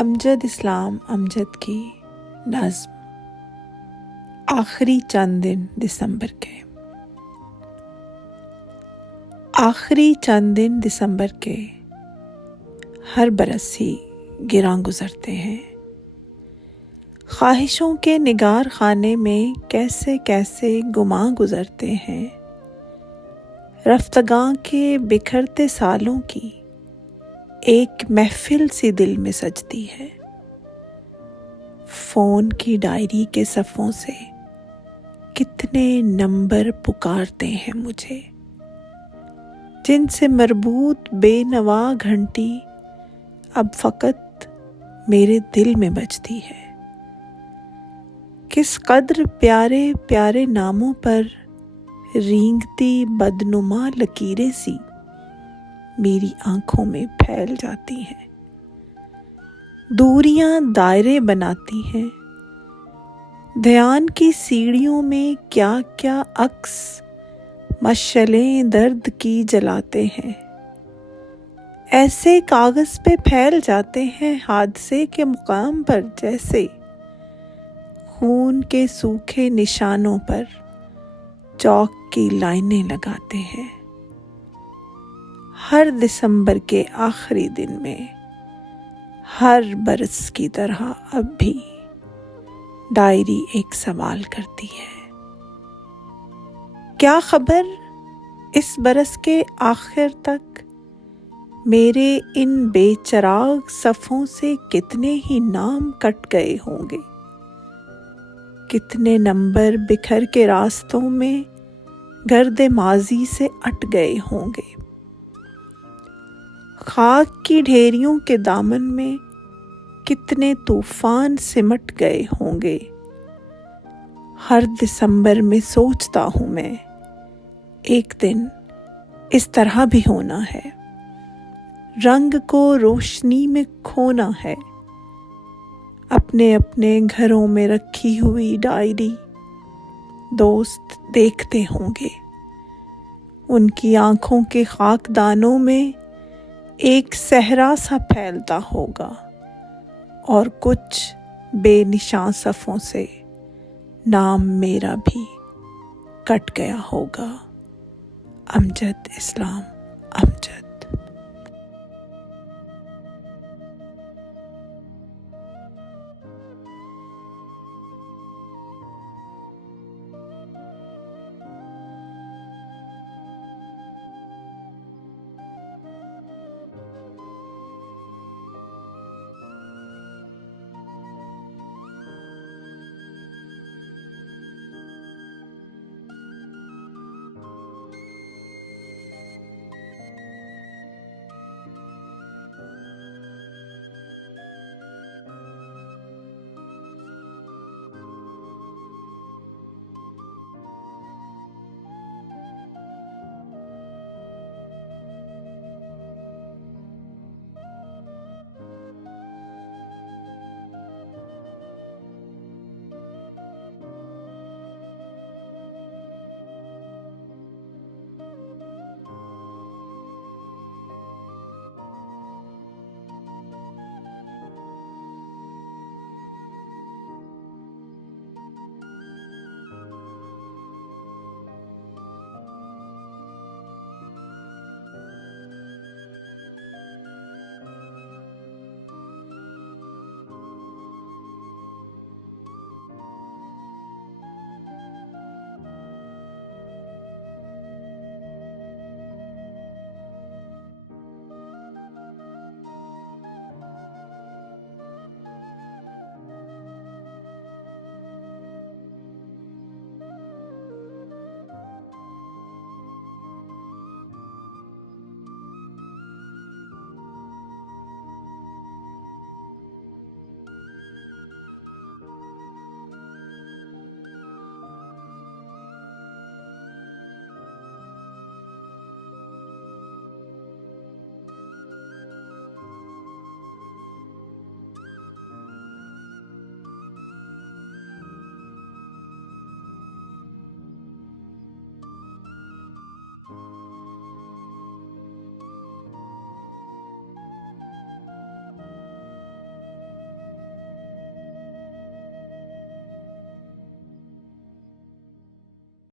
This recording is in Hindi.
अमजद इस्लाम अमजद की नज़्म आखिरी चंद दिन दिसंबर के। आखिरी चंद दिन दिसंबर के हर बरस ही गिरां गुजरते हैं। ख्वाहिशों के निगार खाने में कैसे कैसे गुमां गुजरते हैं। रफ्तगां के बिखरते सालों की एक महफिल सी दिल में सजती है। फोन की डायरी के सफ़ों से कितने नंबर पुकारते हैं मुझे, जिनसे मरबूत बेनवा घंटी अब फ़कत मेरे दिल में बजती है। किस कद्र प्यारे प्यारे नामों पर रेंगती बदनुमा लकीरें सी मेरी आंखों में फैल जाती हैं। दूरियां दायरे बनाती हैं। ध्यान की सीढ़ियों में क्या क्या अक्स मशलें दर्द की जलाते हैं। ऐसे कागज पे फैल जाते हैं हादसे के मुकाम पर, जैसे खून के सूखे निशानों पर चौक की लाइनें लगाते हैं। हर दिसंबर के आखिरी दिन में हर बरस की तरह अब भी डायरी एक सवाल करती है। क्या खबर इस बरस के आखिर तक मेरे इन बेचराग सफ़ों से कितने ही नाम कट गए होंगे। कितने नंबर बिखर के रास्तों में गर्दे माजी से अट गए होंगे। खाक की ढेरियों के दामन में कितने तूफान सिमट गए होंगे। हर दिसंबर में सोचता हूँ मैं, एक दिन इस तरह भी होना है। रंग को रोशनी में खोना है। अपने अपने घरों में रखी हुई डायरी दोस्त देखते होंगे। उनकी आंखों के खाकदानों में एक सहरा सा फैलता होगा और कुछ बेनिशान सफ़ों से नाम मेरा भी कट गया होगा। अमजद इस्लाम अमजद।